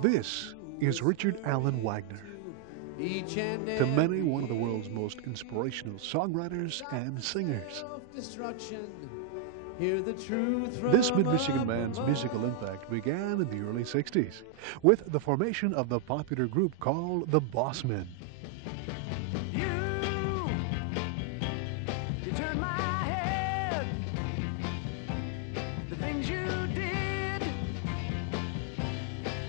This is Richard Allen Wagner. To many, one of the world's most inspirational songwriters and singers. This mid-Michigan man's musical impact began in the early 60s with the formation of the popular group called the Bossmen. You turned my head. The things you did,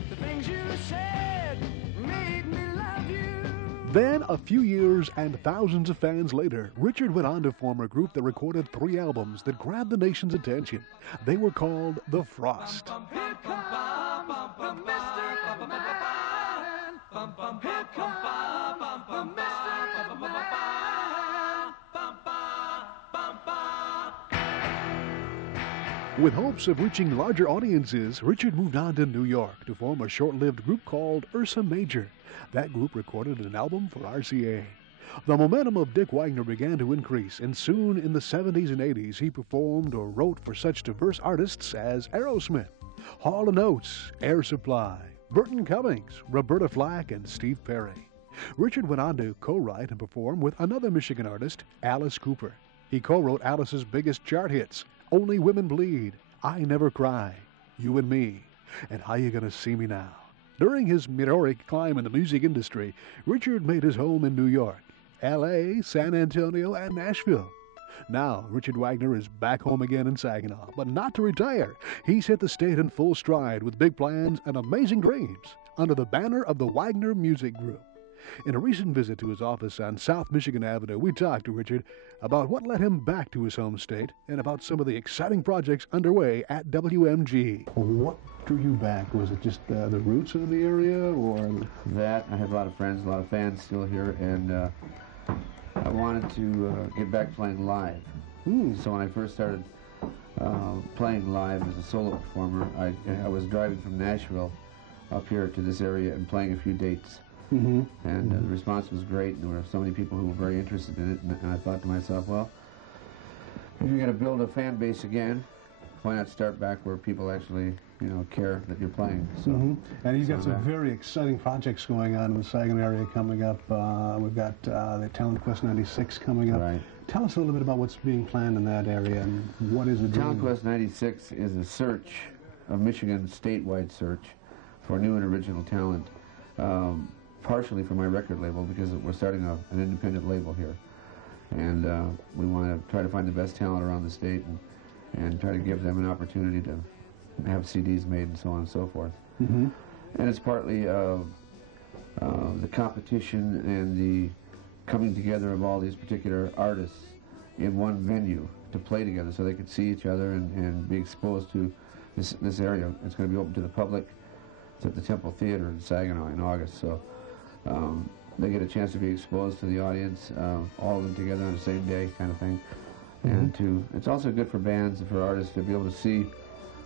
the things you said made me love you. Then, a few years and thousands of fans later, Richard went on to form a group that recorded 3 albums that grabbed the nation's attention. They were called The Frost. Here come Mr. Man. Here come Mr. Man. With hopes of reaching larger audiences, Richard moved on to New York to form a short-lived group called Ursa Major. That group recorded an album for RCA. The momentum of Dick Wagner began to increase, and soon in the 70s and 80s he performed or wrote for such diverse artists as Aerosmith, Hall & Oates, Air Supply, Burton Cummings, Roberta Flack, and Steve Perry. Richard went on to co-write and perform with another Michigan artist, Alice Cooper. He co-wrote Alice's biggest chart hits, Only Women Bleed, I Never Cry, You and Me, and How You Gonna See Me Now. During his meteoric climb in the music industry, Richard made his home in New York, L.A., San Antonio, and Nashville. Now, Richard Wagner is back home again in Saginaw, but not to retire. He's hit the state in full stride with big plans and amazing dreams under the banner of the Wagner Music Group. In a recent visit to his office on South Michigan Avenue, we talked to Richard about what led him back to his home state and about some of the exciting projects underway at WMG. What drew you back? Was it just the roots of the area, or that? I have a lot of friends, a lot of fans still here, and I wanted to get back playing live. So when I first started playing live as a solo performer, I was driving from Nashville up here to this area and playing a few dates. And the response was great, and there were so many people who were very interested in it, and I thought to myself, well, if you're going to build a fan base again, why not start back where people actually, care that you're playing? So, And you've got some very exciting projects going on in the Saginaw area coming up. We've got the Talent Quest 96 coming up. Right. Tell us a little bit about what's being planned in that area and what is the Talent Quest 96 is a search, a Michigan statewide search for new and original talent. Partially for my record label, because we're starting an independent label here, and we want to try to find the best talent around the state and try to give them an opportunity to have CDs made and so on and so forth. And it's partly the competition and the coming together of all these particular artists in one venue to play together so they could see each other and be exposed to this area. It's going to be open to the public. It's at the Temple Theater in Saginaw in August, so they get a chance to be exposed to the audience, all of them together on the same day, kind of thing. And it's also good for bands and for artists to be able to see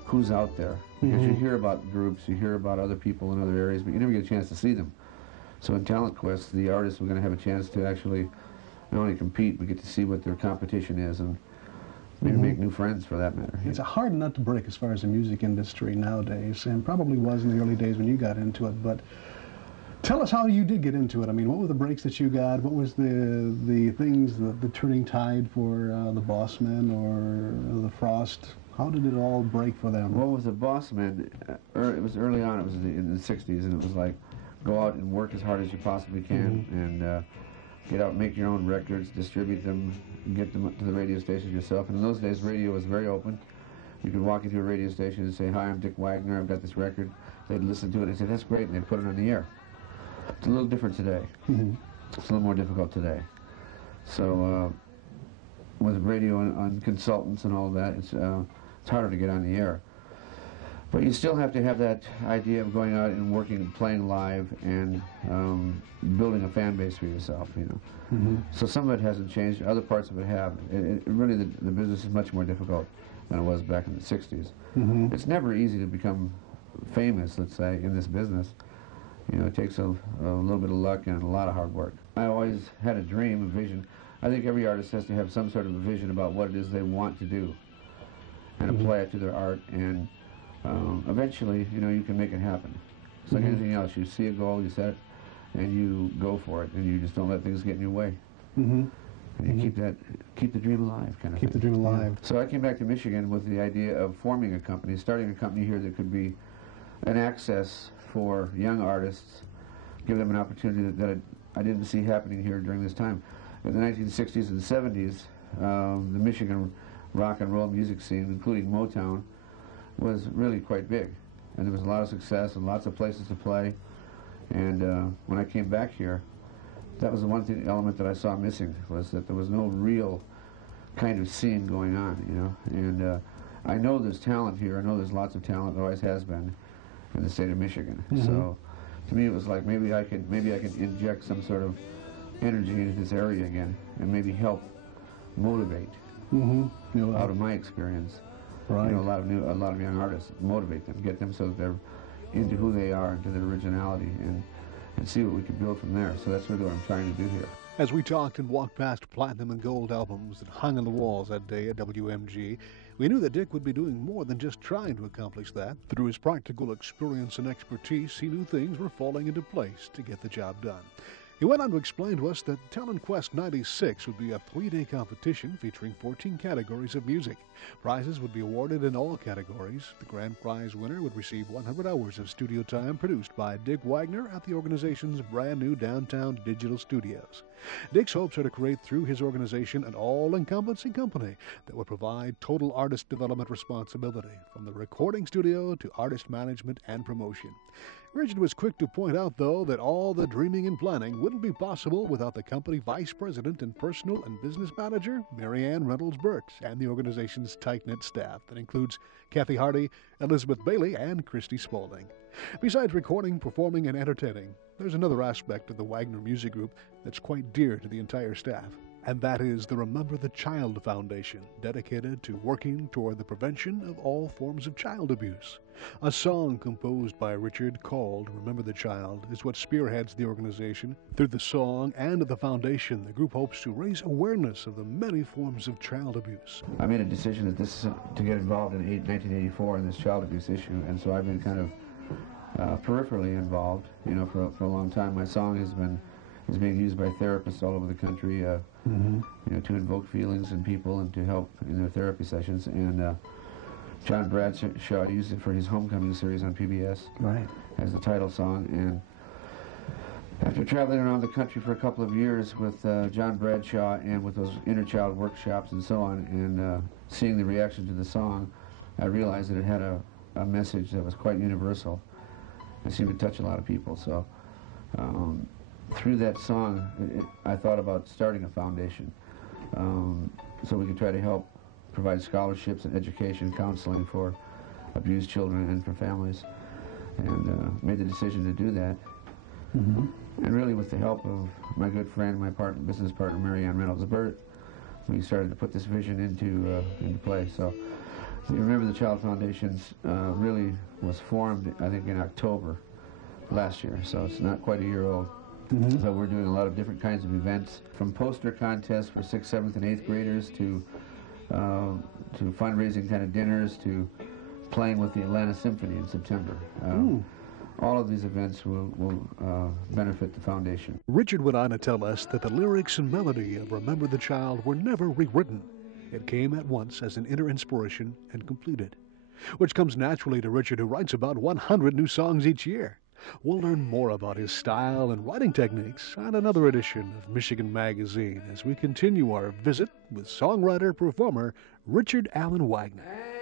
who's out there, because you hear about groups, you hear about other people in other areas, but you never get a chance to see them. So in Talent Quest, the artists are going to have a chance to actually not only compete, but get to see what their competition is and maybe make new friends, for that matter. It's a hard nut to break as far as the music industry nowadays, and probably was in the early days when you got into it, but tell us how you did get into it. I mean, what were the breaks that you got? What was the things, the turning tide for the Bossmen or the Frost? How did it all break for them? Well, with the Bossmen, it was early on. It was in the 60s, and it was like, go out and work as hard as you possibly can, and get out, make your own records, distribute them, get them to the radio stations yourself. And in those days, radio was very open. You could walk into a radio station and say, hi, I'm Dick Wagner, I've got this record. They'd listen to it and say, that's great, and they'd put it on the air. It's a little different today. It's a little more difficult today. So with radio and consultants and all of that, it's harder to get on the air. But you still have to have that idea of going out and working and playing live and building a fan base for yourself, So some of it hasn't changed. Other parts of it have. Really, the business is much more difficult than it was back in the 60s. It's never easy to become famous, let's say, in this business. It takes a little bit of luck and a lot of hard work. I always had a dream, a vision. I think every artist has to have some sort of a vision about what it is they want to do and apply it to their art. And eventually, you know, you can make it happen. It's like anything else. You see a goal, you set it, and you go for it, and you just don't let things get in your way. And you keep the dream alive, kind of Keep the dream alive. So I came back to Michigan with the idea of forming a company, starting a company here that could be an access for young artists, give them an opportunity that I didn't see happening here during this time. In the 1960s and 70s, the Michigan rock and roll music scene, including Motown, was really quite big. And there was a lot of success and lots of places to play. And when I came back here, that was the one element that I saw missing, was that there was no real kind of scene going on, you know. And I know there's talent here. I know there's lots of talent. There always has been in the state of Michigan. So to me, it was like maybe I could inject some sort of energy into this area again, and maybe help motivate. Out of my experience, you know, a lot of young artists, motivate them, get them so that they're into who they are, into their originality, and see what we can build from there. So that's really what I'm trying to do here. As we talked and walked past platinum and gold albums that hung on the walls that day at WMG, we knew that Dick would be doing more than just trying to accomplish that. Through his practical experience and expertise, he knew things were falling into place to get the job done. He went on to explain to us that Talent Quest 96 would be a 3-day competition featuring 14 categories of music. Prizes would be awarded in all categories. The grand prize winner would receive 100 hours of studio time produced by Dick Wagner at the organization's brand new downtown digital studios. Dick's hopes are to create through his organization an all-encompassing company that would provide total artist development responsibility, from the recording studio to artist management and promotion. Richard was quick to point out, though, that all the dreaming and planning wouldn't be possible without the company vice president and personal and business manager, Mary Ann Reynolds Burt, and the organization's tight-knit staff that includes Kathy Hardy, Elizabeth Bailey, and Christy Spaulding. Besides recording, performing, and entertaining, there's another aspect of the Wagner Music Group that's quite dear to the entire staff, and that is the Remember the Child Foundation, dedicated to working toward the prevention of all forms of child abuse. A song composed by Richard called Remember the Child is what spearheads the organization. Through the song and the foundation, the group hopes to raise awareness of the many forms of child abuse. I made a decision that to get involved in 1984 in this child abuse issue, and so I've been kind of peripherally involved, you know, for a long time. My song is being used by therapists all over the country, you know, to invoke feelings in people and to help in their therapy sessions. And John Bradshaw used it for his Homecoming series on PBS as the title song. And after traveling around the country for a couple of years with John Bradshaw and with those inner child workshops and so on, and seeing the reaction to the song, I realized that it had a message that was quite universal. It seemed to touch a lot of people. So through that song, I thought about starting a foundation so we could try to help provide scholarships and education, counseling for abused children and for families, and made the decision to do that. And really with the help of my good friend, my business partner, Mary Ann Reynolds Burt, we started to put this vision into play. So the Remember the Child Foundation really was formed, I think, in October last year, so it's not quite a year old. So we're doing a lot of different kinds of events, from poster contests for 6th, 7th, and 8th graders to fundraising kind of dinners to playing with the Atlanta Symphony in September. All of these events will benefit the foundation. Richard went on to tell us that the lyrics and melody of Remember the Child were never rewritten. It came at once as an inner inspiration and completed, which comes naturally to Richard, who writes about 100 new songs each year. We'll learn more about his style and writing techniques on another edition of Michigan Magazine as we continue our visit with songwriter-performer Richard Allen Wagner.